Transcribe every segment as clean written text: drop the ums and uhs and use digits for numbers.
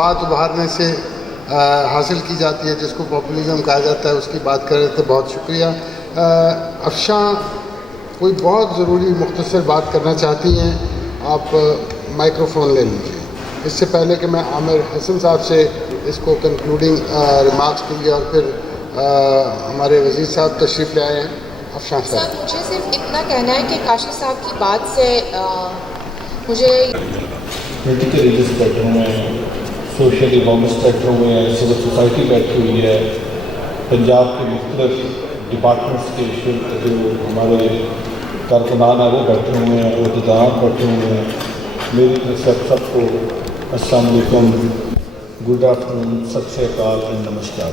बात उभारने से हासिल की जाती है, जिसको पॉपुलिज्म कहा जाता है, उसकी बात कर रहे थे। बहुत शुक्रिया। अफशां कोई बहुत ज़रूरी मुख्तसर बात करना चाहती हैं, आप माइक्रोफोन ले लीजिए। इससे पहले कि मैं आमिर हसन साहब से इसको कंक्लूडिंग रिमार्क्स के लिए और फिर हमारे वज़ीर साहब तशरीफ़ ले आए हैं। अफशां साहब, मुझे सिर्फ इतना कहना है कि काशी साहब की बात से मुझे पोलिटिकल लीडर्स बैठे हुए हैं, सोशल इकोनॉमिस्ट बैठे हुए हैं, सिविल सोसाइटी बैठी हुई है, पंजाब के मुख्तलिफ डिपार्टमेंट्स के जो हमारे कारकुनान हैं वो बैठे हुए हैं, अहदेदार बैठे हुए हैं। मेरी तरफ से सबको अस्सलाम वालेकुम, गुड आफ्टरनून, सत श्री अकाल एंड नमस्कार।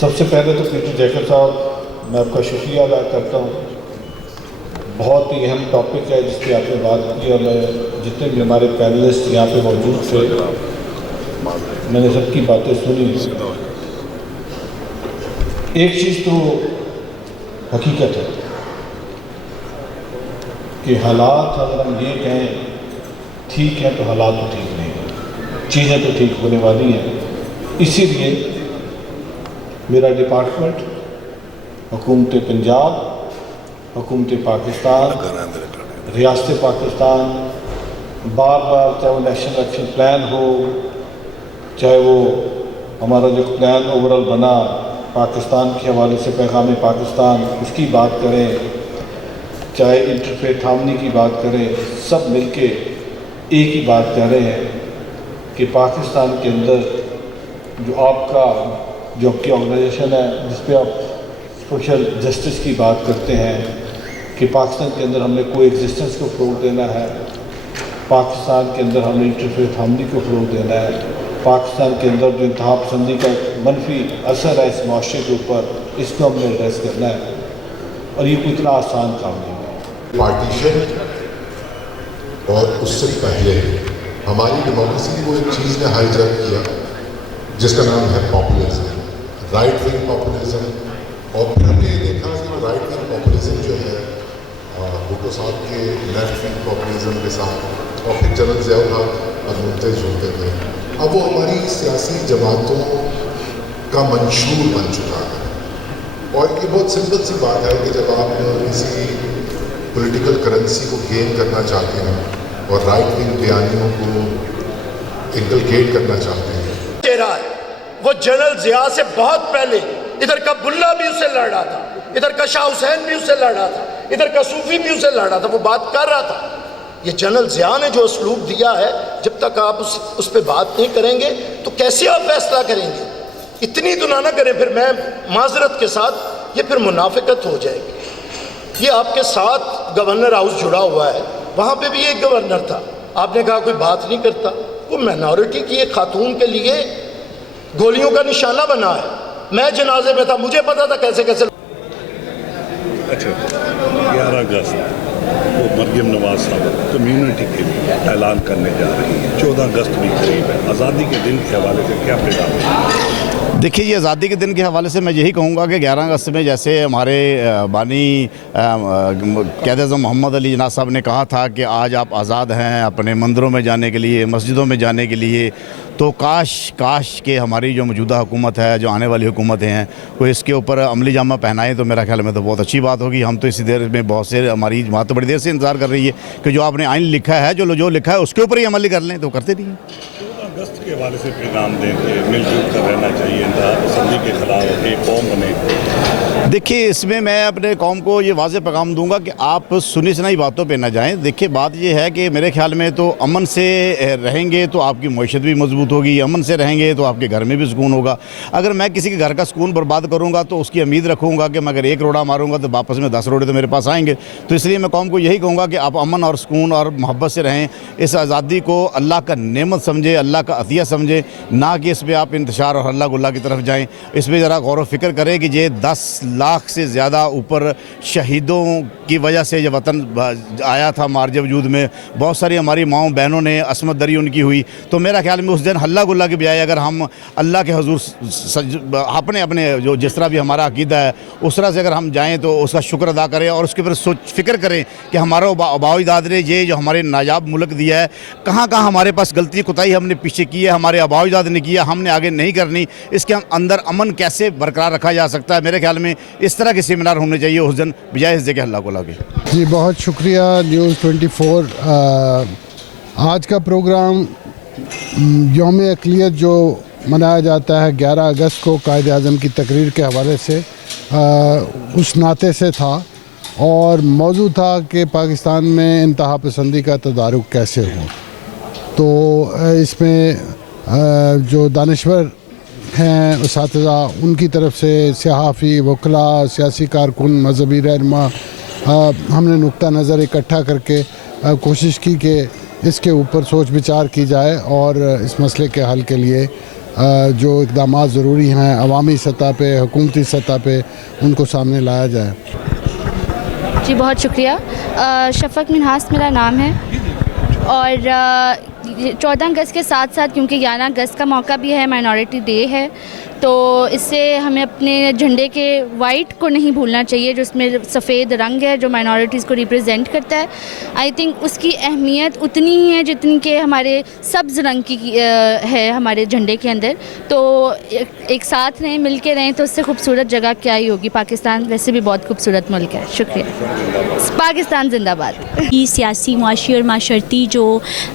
सबसे पहले तो पीटर जैकर साहब, मैं आपका शुक्रिया अदा करता हूँ। बहुत ही अहम टॉपिक है जिस पर आपने बात की, और मैं जितने भी हमारे पैनलिस्ट यहाँ पे मौजूद थे, मैंने सबकी बातें सुनी। एक चीज़ तो हकीकत है कि हालात, अगर हम ये कहें ठीक है तो हालात तो ठीक नहीं है, चीज़ें तो ठीक होने वाली हैं। इसीलिए मेरा डिपार्टमेंट, हुकूमत पंजाब, हुकूमत पाकिस्तान, रियासत पाकिस्तान बार बार, चाहे वो नेशनल एक्शन प्लान हो, चाहे वो हमारा जो प्लान ओवरऑल बना पाकिस्तान के हवाले से पैगाम पाकिस्तान, उसकी बात करें, चाहे इंटरफेथ थामने की बात करें, सब मिलके एक ही बात कह रहे हैं कि पाकिस्तान के अंदर जो आपकी ऑर्गेनाइजेशन है जिस पे आप सोशल जस्टिस की बात करते हैं कि पाकिस्तान के अंदर हमने कोई एग्जिस्टेंस को फ़रोग़ देना है, पाकिस्तान के अंदर हमने इंटरफेथ थामने को फ़रोग़ देना है, पाकिस्तान के अंदर जो इंतहा पसंदी का मनफी असर है इस माशरे के ऊपर, इसको हमने एड्रेस करना है। और ये कोई इतना आसान काम नहीं है। पार्टीशन और उससे पहले हमारी डेमोक्रेसी को एक चीज़ ने हाईजैक किया जिसका नाम है पॉपुलिज्म, राइट विंग पॉपुलिज्म। और फिर हमने ये देखा कि वो राइट विंग पॉपुलिज्म जो है भुट्टो साहब के लेफ्ट विंग पॉपुलिज्म के साथ और फिर जनरल ज़ियाउल हक और मुमताज़ जुड़ते थे। अब वो हमारी सियासी जमातों का मंशूर बन चुका है। और ये बहुत सिंपल सी बात है कि जब आप किसी पॉलिटिकल करेंसी को गेन करना चाहते हैं और राइट विंग बयानियों को इनकलकेट करना चाहते हैं, चेहरा है वो जनरल ज़िया से बहुत पहले, इधर का बुल्ला भी उससे लड़ रहा था, इधर का शाह हुसैन भी उससे लड़ रहा था, इधर का सूफी भी उससे लड़ रहा था, वो बात कर रहा था। ये जनरल ज़िया ने जो उसलूब दिया है, जब तक आप उस पर बात नहीं करेंगे तो कैसे आप फैसला करेंगे? इतनी तो ना करें, फिर मैं माजरत के साथ ये फिर मुनाफिकत हो जाएगी। ये आपके साथ गवर्नर हाउस जुड़ा हुआ है, वहाँ पे भी एक गवर्नर था, आपने कहा कोई बात नहीं करता। वो माइनॉरिटी की एक खातून के लिए गोलियों का निशाना बना है। मैं जनाजे में था, मुझे पता था कैसे कैसे। अच्छा, 11 अगस्त वो मरियम नवाज साहब कम्युनिटी के लिए ऐलान करने जा रही है, 14 अगस्त भी करीब है। आज़ादी के दिन के हवाले से क्या पैगाम है? देखिए, ये आज़ादी के दिन के हवाले से मैं यही कहूँगा कि 11 अगस्त में जैसे हमारे बानी क़ायद-ए-आज़म मोहम्मद अली जिन्ना साहब ने कहा था कि आज आप आज़ाद हैं अपने मंदिरों में जाने के लिए, मस्जिदों में जाने के लिए, तो काश के हमारी जो मौजूदा हुकूमत है, जो आने वाली हुकूमतें हैं, वो इसके ऊपर अमली जामा पहनाएँ तो मेरा ख्याल में तो बहुत अच्छी बात होगी। हम तो इसी देर में बहुत से, हमारी जमात तो बड़ी देर से इंतज़ार कर रही है कि जो आपने आइन लिखा है, जो लिखा है उसके ऊपर ही अमली कर लें, तो करते नहीं हैं। 14 अगस्त के हवाले से पैगाम दें कि मिलजुल कर रहना चाहिए, इंतहा पसंदी के खिलाफ एक कौम बने। देखिए, इसमें मैं अपने कौम को ये वाज़ेह पैगाम दूंगा कि आप सुनी सुनाई बातों पे ना जाएं। देखिए, बात ये है कि मेरे ख्याल में तो अमन से रहेंगे तो आपकी मईशत भी मजबूत होगी, अमन से रहेंगे तो आपके घर में भी सुकून होगा। अगर मैं किसी के घर का सुकून बर्बाद करूँगा तो उसकी उम्मीद रखूँगा कि मैं अगर एक रोड़ा मारूँगा तो वापस में 10 रोड़े तो मेरे पास आएंगे। तो इसलिए मैं कौम को यही कहूँगा कि आप अमन और सुकून और मोहब्बत से रहें। इस आज़ादी को अल्लाह का नेमत समझे, अल्लाह का अतिया समझे, ना कि इस पर आप इंतशार और हल्ला गुल्ला की तरफ जाएँ। इस पर ज़रा गौर व फिक्र करें कि ये 10 लाख से ज़्यादा ऊपर शहीदों की वजह से ये वतन आया था मार्ज वजूद में। बहुत सारी हमारी माओं बहनों ने असमत दरी उनकी हुई। तो मेरा ख्याल में उस दिन हल्ला गुल्ला के बजाय अगर हम अल्लाह के हुजूर अपने जो जिस तरह भी हमारा अकीदा है उस तरह से अगर हम जाएँ तो उसका शुक्र अदा करें और उसके फिर फ़िक्र करें कि हमारा आबाओ दाद ने ये जो हमारे नायाब मुल्क दिया है, कहाँ कहाँ हमारे पास गलती कोताही हमने पीछे की है। किया, हमारे आबाओजाद ने किया, हमने आगे नहीं करनी। इसके अंदर अमन कैसे बरकरार रखा जा सकता है, मेरे ख्याल में इस तरह के सेमिनार होने चाहिए उस दिन, बजाय इस जगह अल्लाह को लगे। जी बहुत शुक्रिया न्यूज़ 24। आज का प्रोग्राम यौम अक़लियत जो मनाया जाता है 11 अगस्त को कायद आज़म की तकरीर के हवाले से उस नाते से था, और मौजू था कि पाकिस्तान में इंतहा पसंदी का तदारुक कैसे हो। तो इसमें जो दानिश्वर हैं उसातिज़ा, उनकी तरफ से सहाफ़ी, वकला, सियासी कारकुन, मजहबी रहनुमा, हमने नुक्ता नज़र इकट्ठा करके कोशिश की कि इसके ऊपर सोच विचार की जाए और इस मसले के हल के लिए जो इक़दामात ज़रूरी हैं अवामी सतह पे, हुकूमती सतह पे, उनको सामने लाया जाए। जी बहुत शुक्रिया। शफ़क़ मिन्हास मेरा नाम है, और 14 अगस्त के साथ साथ क्योंकि 11 अगस्त का मौका भी है, माइनॉरिटी डे है, तो इससे हमें अपने झंडे के वाइट को नहीं भूलना चाहिए, जो इसमें सफ़ेद रंग है जो माइनॉरिटीज़ को रिप्रेजेंट करता है। आई थिंक उसकी अहमियत उतनी ही है जितनी कि हमारे सब्ज़ रंग की है हमारे झंडे के अंदर। तो एक साथ रहें, मिल के रहें, तो उससे खूबसूरत जगह क्या ही होगी। पाकिस्तान वैसे भी बहुत खूबसूरत मुल्क है। शुक्रिया। पाकिस्तान जिंदाबाद। ये सियासी, मुआशी और माशरती जो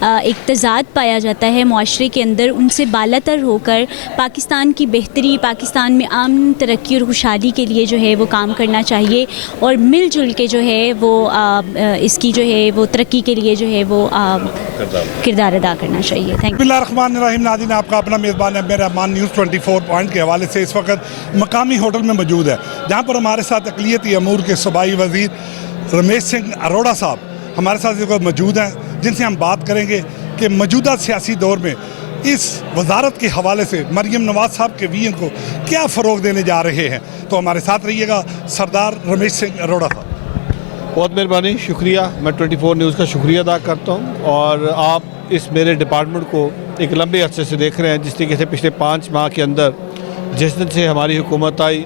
एक तज़ाद पाया जाता है मुआशरे के अंदर, उनसे बालातर होकर पाकिस्तान की बेहतरी, पाकिस्तान में आम तरक्की और खुशहाली के लिए जो है वो काम करना चाहिए, और मिलजुल के जो है वो इसकी जो है वो तरक्की के लिए जो है वो किरदार अदा करना चाहिए। Thank you. बिस्मिल्लाहिर्रहमानिर्रहीम। नाज़रीन, आपका अपना मेज़बान है मेरा रहमान न्यूज़ 24 पॉइंट के हवाले से इस वक्त मकामी होटल में मौजूद है, जहाँ पर हमारे साथ अक़लियती अमूर के सूबाई वज़ीर रमेश सिंह अरोड़ा साहब हमारे साथ इस वक्त मौजूद हैं, जिनसे हम बात करेंगे कि मौजूदा सियासी दौर में इस वजारत के हवाले से मरियम नवाज साहब के विजन को क्या फ़रोग देने जा रहे हैं। तो हमारे साथ रहिएगा सरदार रमेश सिंह अरोड़ा साहब। बहुत मेहरबानी, शुक्रिया। मैं 24 न्यूज़ का शुक्रिया अदा करता हूँ, और आप इस मेरे डिपार्टमेंट को एक लंबे अरसे से देख रहे हैं। जिस तरीके से पिछले 5 माह के अंदर जिस दिन से हमारी हुकूमत आई,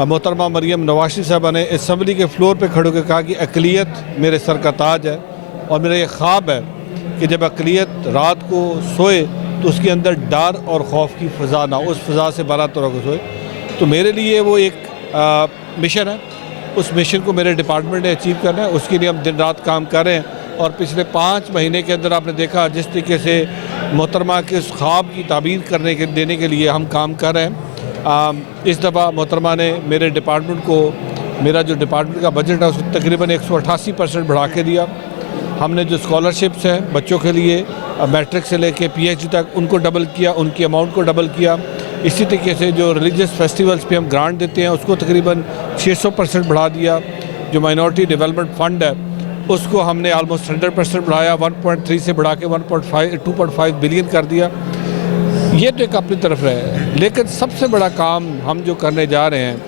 मोहतरमा मरियम नवाज साहबा ने असम्बली के फ्लोर पे खड़े होकर कहा कि अक़लियत मेरे सर का ताज है, और मेरा ये ख्वाब है कि जब अक़लियत रात को सोए तो उसके अंदर डर और खौफ की फ़ज़ा ना, उस फ़ज़ा से बाला तौर को सोए। तो मेरे लिए वो एक मिशन है, उस मिशन को मेरे डिपार्टमेंट ने अचीव करना है, उसके लिए हम दिन रात काम कर रहे हैं। और पिछले 5 महीने के अंदर आपने देखा जिस तरीके से मोहतरमा के उस ख्वाब की ताबीर देने के लिए हम काम कर रहे हैं। इस दफ़ा मोहतरमा ने मेरे डिपार्टमेंट को, मेरा जो डिपार्टमेंट का बजट है उसको तकरीबन 188% बढ़ा के दिया। हमने जो स्कॉलरशिप्स हैं बच्चों के लिए मैट्रिक से लेके PhD तक, उनको डबल किया, उनकी अमाउंट को डबल किया। इसी तरीके से जो रिलीजियस फेस्टिवल्स पे हम ग्रांट देते हैं उसको तकरीबन 600% बढ़ा दिया। जो माइनॉरिटी डेवलपमेंट फ़ंड है उसको हमने आलमोस्ट 100% बढ़ाया, 1.3 से बढ़ा के 2.5 बिलियन कर दिया। ये तो एक अपनी तरफ रहे, लेकिन सबसे बड़ा काम हम जो करने जा रहे हैं,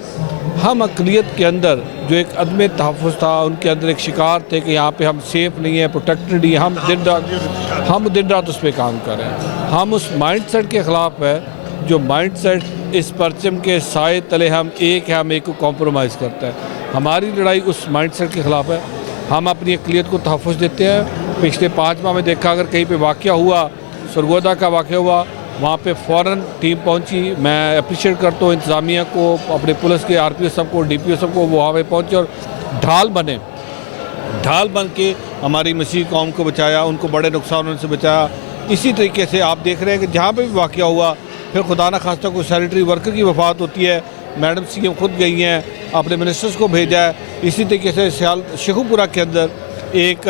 हम अक़लियत के अंदर जो एक अदम तहफ़्फ़ुज़ था, उनके अंदर एक शिकार थे कि यहाँ पे हम सेफ़ नहीं है, प्रोटेक्टेड नहीं है, हम दिन रात उस पर काम कर रहे हैं। हम उस माइंडसेट के ख़िलाफ़ है जो माइंडसेट इस परचम के साए तले हम एक है, हम एक को कॉम्प्रोमाइज़ करता है। हमारी लड़ाई उस माइंडसेट के ख़िलाफ़ है। हम अपनी अक़लियत को तहफ़्फ़ुज़ देते हैं। पिछले 5 माह में देखा, अगर कहीं पे वाक़या हुआ, सरगोदा का वाक़या हुआ, वहाँ पे फ़ौरन टीम पहुँची। मैं अप्रिशिएट करता हूँ इंतज़ामिया को, अपने पुलिस के RPO सबको, DPO सबको, वो वहाँ पे पहुँचे और ढाल बन के हमारी मसीह कौम को बचाया, उनको बड़े नुकसानों से बचाया। इसी तरीके से आप देख रहे हैं कि जहाँ पे भी वाक़या हुआ, फिर खुदा न खास्ता कोई सैनिटरी वर्कर की वफ़ात होती है, मैडम CM खुद गई हैं, अपने मिनिस्टर्स को भेजा है। इसी तरीके से शेखुपुरा के अंदर एक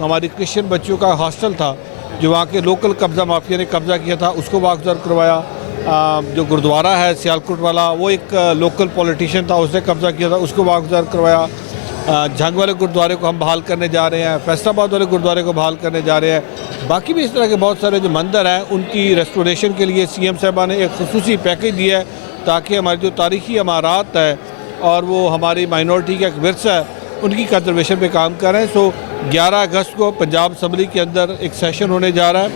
हमारी क्रिश्चियन बच्चों का हॉस्टल था, जो वहाँ के लोकल कब्ज़ा माफिया ने कब्ज़ा किया था, उसको वागुज़ार करवाया। जो गुरुद्वारा है सियालकोट वाला, वो एक लोकल पॉलिटिशियन था, उसने कब्ज़ा किया था, उसको वागुज़ार करवाया। झंग वाले गुरुद्वारे को हम बहाल करने जा रहे हैं, फैसलाबाद वाले गुरुद्वारे को बहाल करने जा रहे हैं। बाकी भी इस तरह के बहुत सारे जो मंदिर हैं उनकी रेस्टोरेशन के लिए CM साहबा ने एक ख़ुसूसी पैकेज दिया है, ताकि हमारी जो तारीख़ी इमारत है और वो हमारी माइनॉरिटी का एक विरसा है, उनकी कंजर्वेशन पे काम कर रहे हैं। सो 11 अगस्त को पंजाब असम्बली के अंदर एक सेशन होने जा रहा है,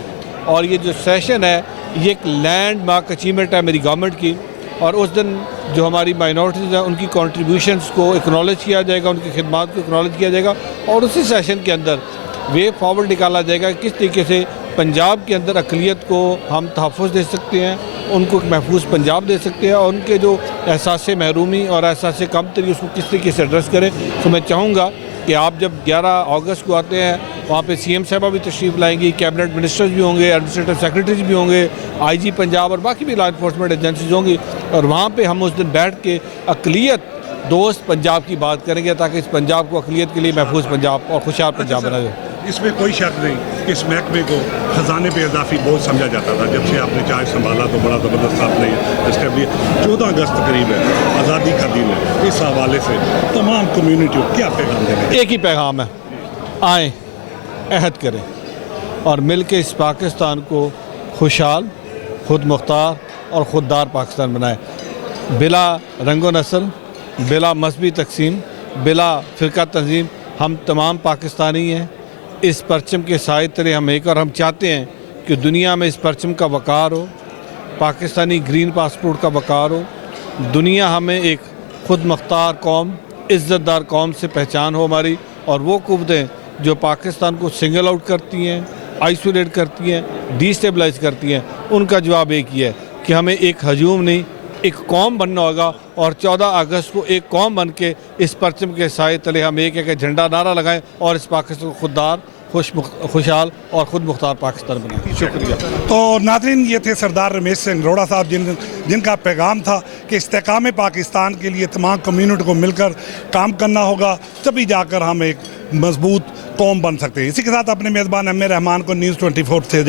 और ये जो सेशन है ये एक लैंडमार्क अचीवमेंट है मेरी गवर्नमेंट की। और उस दिन जो हमारी माइनॉरिटीज़ हैं उनकी कंट्रीब्यूशंस को एक्नॉलेज किया जाएगा, उनकी खिदमात को एक्नॉलेज किया जाएगा, और उसी सेशन के अंदर वे फॉरवर्ड निकाला जाएगा किस तरीके से पंजाब के अंदर अक़लियत को हम तहफ़्फ़ुज़ दे सकते हैं, उनको एक महफूज पंजाब दे सकते हैं, और उनके जो एहसास महरूमी और एहसास कमतरी उसको किस तरीके से एड्रेस करें। तो मैं चाहूँगा कि आप जब 11 अगस्त को आते हैं, वहाँ पे CM साहबा भी तशरीफ़ लाएंगी, कैबिनेट मिनिस्टर्स भी होंगे, एडमिनिस्ट्रेटिव सेक्रेटरीज भी होंगे, IG पंजाब और बाकी भी लॉ इन्फोर्समेंट एजेंसीज होंगी, और वहाँ पे हम उस दिन बैठ के अक़लियत दोस्त पंजाब की बात करेंगे, ताकि इस पंजाब को अक़लियत के लिए महफूज पंजाब और खुशहाल पंजाब बना जाए। इसमें कोई शक नहीं कि इस महकमे को ख़जाने पे इजाफी बोझ समझा जाता था। जब से आपने चार्ज संभाला तो बड़ा ज़बरदस्त आपने इस्टेब्लिश 14 अगस्त करीब है, आज़ादी का दिन है, इस हवाले से तमाम कम्यूनिटी को क्या पैगाम देंगे? एक ही पैगाम है, आएँ, अहद करें और मिल के इस पाकिस्तान को खुशहाल, खुद मुख्तार और ख़ुददार पाकिस्तान बनाए, बिला रंगो नस्ल, बिला मजहबी तकसीम, बिला फ़िरका तंजीम। हम तमाम पाकिस्तानी हैं, इस परचम के साए तले हम एक, और हम चाहते हैं कि दुनिया में इस परचम का वक़ार हो, पाकिस्तानी ग्रीन पासपोर्ट का वक़ार हो, दुनिया हमें एक खुद मुख्तार कौम, इज़्ज़तदार कौम से पहचान हो हमारी, और वो कुव्वतें जो पाकिस्तान को सिंगल आउट करती हैं, आइसोलेट करती हैं, डिस्टेबलाइज करती हैं, उनका जवाब एक ही है कि हमें एक हजूम नहीं, एक कौम बनना होगा, और 14 अगस्त को एक कौम बन के इस परचम के साए तले हम एक एक झंडा नारा लगाएं और इस पाकिस्तान को खुददार, खुशहाल और ख़ुद मुख्तार पाकिस्तान बनाएं। शुक्रिया। तो नाज़रीन, ये थे सरदार रमेश सिंह रोड़ा साहब, जिनका पैगाम था कि इस्तेकाम पाकिस्तान के लिए तमाम कम्यूनिटी को मिलकर काम करना होगा, तभी जाकर हम एक मजबूत कौम बन सकते हैं। इसी के साथ अपने मेज़बान एम ए रहमान को न्यूज़ 24 से